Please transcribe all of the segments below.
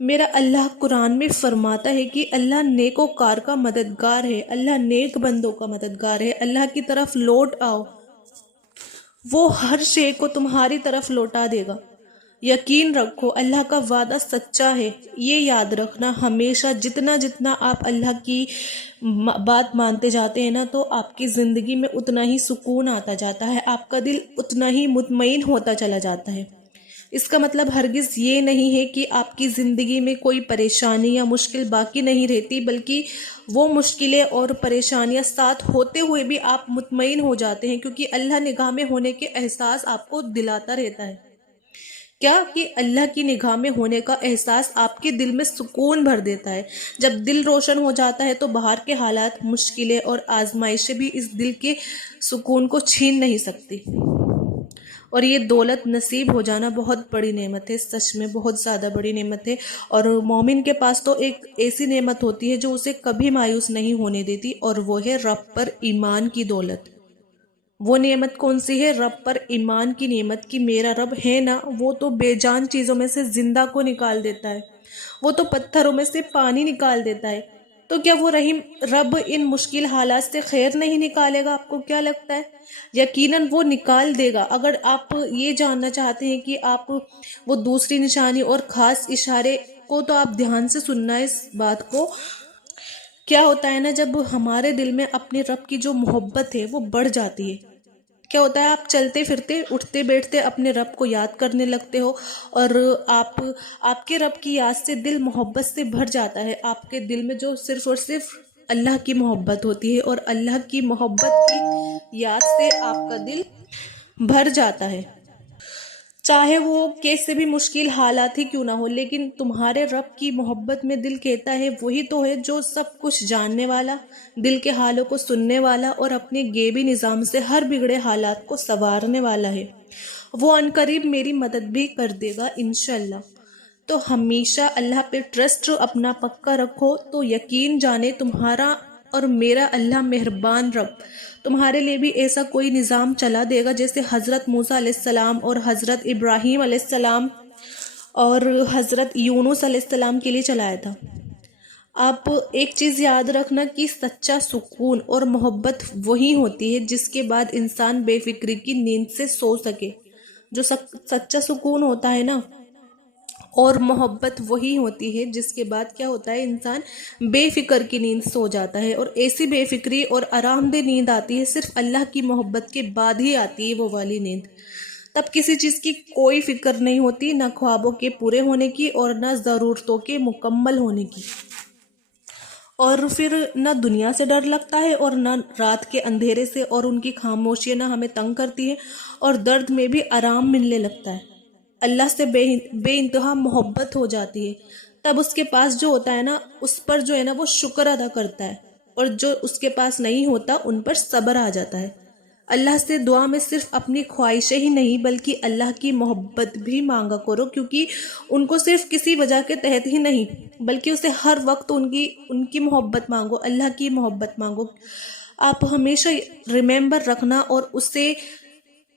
میرا اللہ قرآن میں فرماتا ہے کہ اللہ نیکوکار کا مددگار ہے، اللہ نیک بندوں کا مددگار ہے، اللہ کی طرف لوٹ آؤ، وہ ہر شے کو تمہاری طرف لوٹا دے گا۔ یقین رکھو اللہ کا وعدہ سچا ہے۔ یہ یاد رکھنا ہمیشہ، جتنا جتنا آپ اللہ کی بات مانتے جاتے ہیں نا، تو آپ کی زندگی میں اتنا ہی سکون آتا جاتا ہے، آپ کا دل اتنا ہی مطمئن ہوتا چلا جاتا ہے۔ اس کا مطلب ہرگز یہ نہیں ہے کہ آپ کی زندگی میں کوئی پریشانی یا مشکل باقی نہیں رہتی، بلکہ وہ مشکلیں اور پریشانیاں ساتھ ہوتے ہوئے بھی آپ مطمئن ہو جاتے ہیں، کیونکہ اللہ نگاہ میں ہونے کے احساس آپ کو دلاتا رہتا ہے۔ کیا کہ اللہ کی نگاہ میں ہونے کا احساس آپ کے دل میں سکون بھر دیتا ہے۔ جب دل روشن ہو جاتا ہے تو باہر کے حالات، مشکلیں اور آزمائشیں بھی اس دل کے سکون کو چھین نہیں سکتی۔ اور یہ دولت نصیب ہو جانا بہت بڑی نعمت ہے، سچ میں بہت زیادہ بڑی نعمت ہے۔ اور مومن کے پاس تو ایک ایسی نعمت ہوتی ہے جو اسے کبھی مایوس نہیں ہونے دیتی، اور وہ ہے رب پر ایمان کی دولت۔ وہ نعمت کون سی ہے؟ رب پر ایمان کی نعمت، کہ میرا رب ہے نا، وہ تو بے جان چیزوں میں سے زندہ کو نکال دیتا ہے، وہ تو پتھروں میں سے پانی نکال دیتا ہے۔ تو کیا وہ رحیم رب ان مشکل حالات سے خیر نہیں نکالے گا؟ آپ کو کیا لگتا ہے؟ یقیناً وہ نکال دے گا۔ اگر آپ یہ جاننا چاہتے ہیں کہ آپ وہ دوسری نشانی اور خاص اشارے کو، تو آپ دھیان سے سننا ہے اس بات کو۔ کیا ہوتا ہے نا، جب ہمارے دل میں اپنے رب کی جو محبت ہے وہ بڑھ جاتی ہے، کیا ہوتا ہے، آپ چلتے پھرتے، اٹھتے بیٹھتے اپنے رب کو یاد کرنے لگتے ہو، اور آپ کے رب کی یاد سے دل محبت سے بھر جاتا ہے۔ آپ کے دل میں جو صرف اور صرف اللہ کی محبت ہوتی ہے، اور اللہ کی محبت کی یاد سے آپ کا دل بھر جاتا ہے، چاہے وہ کیسے بھی مشکل حالات ہی کیوں نہ ہو۔ لیکن تمہارے رب کی محبت میں دل کہتا ہے وہی تو ہے جو سب کچھ جاننے والا، دل کے حالوں کو سننے والا، اور اپنے غیبی نظام سے ہر بگڑے حالات کو سنوارنے والا ہے۔ وہ عنقریب میری مدد بھی کر دے گا انشاءاللہ۔ تو ہمیشہ اللہ پہ ٹرسٹ اپنا پکا رکھو، تو یقین جانے تمہارا اور میرا اللہ مہربان رب تمہارے لیے بھی ایسا کوئی نظام چلا دے گا، جیسے حضرت موسیٰ علیہ السلام اور حضرت ابراہیم علیہ السلام اور حضرت یونس علیہ السلام کے لیے چلایا تھا۔ آپ ایک چیز یاد رکھنا کہ سچا سکون اور محبت وہی ہوتی ہے جس کے بعد انسان بے فکری کی نیند سے سو سکے۔ جو سچا سکون ہوتا ہے نا، اور محبت وہی ہوتی ہے جس کے بعد کیا ہوتا ہے، انسان بے فکر کی نیند سو جاتا ہے۔ اور ایسی بے فکری اور آرام دہ نیند آتی ہے صرف اللہ کی محبت کے بعد ہی آتی ہے وہ والی نیند۔ تب کسی چیز کی کوئی فکر نہیں ہوتی، نہ خوابوں کے پورے ہونے کی اور نہ ضرورتوں کے مکمل ہونے کی، اور پھر نہ دنیا سے ڈر لگتا ہے اور نہ رات کے اندھیرے سے، اور ان کی خاموشیاں نہ ہمیں تنگ کرتی ہے، اور درد میں بھی آرام ملنے لگتا ہے۔ اللہ سے بے انتہا محبت ہو جاتی ہے، تب اس کے پاس جو ہوتا ہے نا، اس پر جو ہے نا وہ شکر ادا کرتا ہے، اور جو اس کے پاس نہیں ہوتا ان پر صبر آ جاتا ہے۔ اللہ سے دعا میں صرف اپنی خواہشیں ہی نہیں بلکہ اللہ کی محبت بھی مانگا کرو، کیونکہ ان کو صرف کسی وجہ کے تحت ہی نہیں بلکہ اسے ہر وقت ان کی محبت مانگو، اللہ کی محبت مانگو۔ آپ ہمیشہ ریممبر رکھنا، اور اسے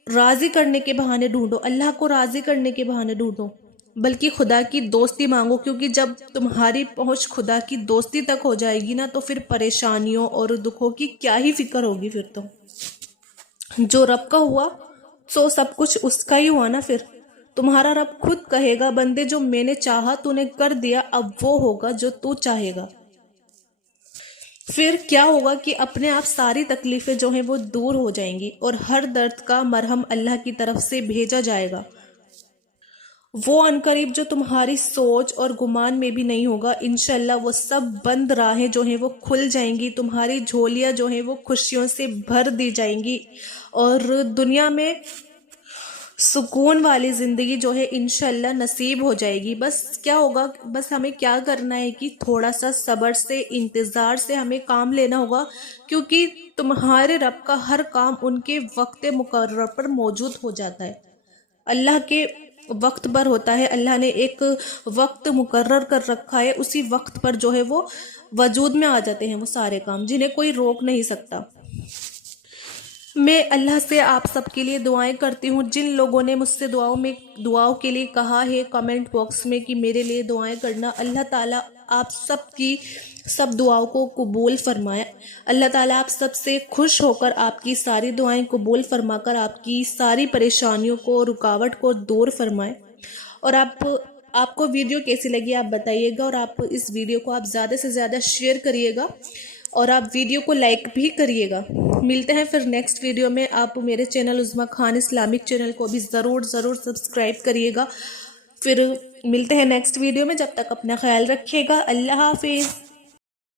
راضی کرنے کے بہانے ڈھونڈو، اللہ کو راضی کرنے کے بہانے ڈھونڈو، بلکہ خدا کی دوستی مانگو، کیونکہ جب تمہاری پہنچ خدا کی دوستی تک ہو جائے گی نا، تو پھر پریشانیوں اور دکھوں کی کیا ہی فکر ہوگی۔ پھر تو جو رب کا ہوا سو سب کچھ اس کا ہی ہوا نا۔ پھر تمہارا رب خود کہے گا، بندے جو میں نے چاہا تو نے کر دیا، اب وہ ہوگا جو تو چاہے گا۔ پھر کیا ہوگا کہ اپنے آپ ساری تکلیفیں جو ہیں وہ دور ہو جائیں گی، اور ہر درد کا مرہم اللہ کی طرف سے بھیجا جائے گا۔ وہ عنقریب جو تمہاری سوچ اور گمان میں بھی نہیں ہوگا، انشاءاللہ وہ سب بند راہیں جو ہیں وہ کھل جائیں گی، تمہاری جھولیاں جو ہیں وہ خوشیوں سے بھر دی جائیں گی، اور دنیا میں سکون والی زندگی جو ہے انشاءاللہ نصیب ہو جائے گی۔ بس کیا ہوگا، بس ہمیں کیا کرنا ہے کہ تھوڑا سا صبر سے، انتظار سے ہمیں کام لینا ہوگا، کیونکہ تمہارے رب کا ہر کام ان کے وقت مقرر پر موجود ہو جاتا ہے، اللہ کے وقت پر ہوتا ہے۔ اللہ نے ایک وقت مقرر کر رکھا ہے، اسی وقت پر جو ہے وہ وجود میں آ جاتے ہیں وہ سارے کام، جنہیں کوئی روک نہیں سکتا۔ میں اللہ سے آپ سب کے لیے دعائیں کرتی ہوں. جن لوگوں نے مجھ سے دعاؤں کے لیے کہا ہے کمنٹ باکس میں کہ میرے لیے دعائیں کرنا، اللہ تعالیٰ آپ سب کی سب دعاؤں کو قبول فرمائے. اللہ تعالیٰ آپ سب سے خوش ہو کر آپ کی ساری دعائیں قبول فرما کر آپ کی ساری پریشانیوں کو، رکاوٹ کو دور فرمائے. اور آپ کو ویڈیو کیسی لگی آپ بتائیے گا، اور آپ اس ویڈیو کو آپ زیادہ سے زیادہ شیئر کریے گا، اور آپ ویڈیو کو لائک بھی کریے گا. ملتے ہیں پھر نیکسٹ ویڈیو میں. آپ میرے چینل عظمیٰ خان اسلامک چینل کو بھی ضرور سبسکرائب کریے گا. پھر ملتے ہیں نیکسٹ ویڈیو میں. جب تک اپنا خیال رکھیے گا. اللہ حافظ.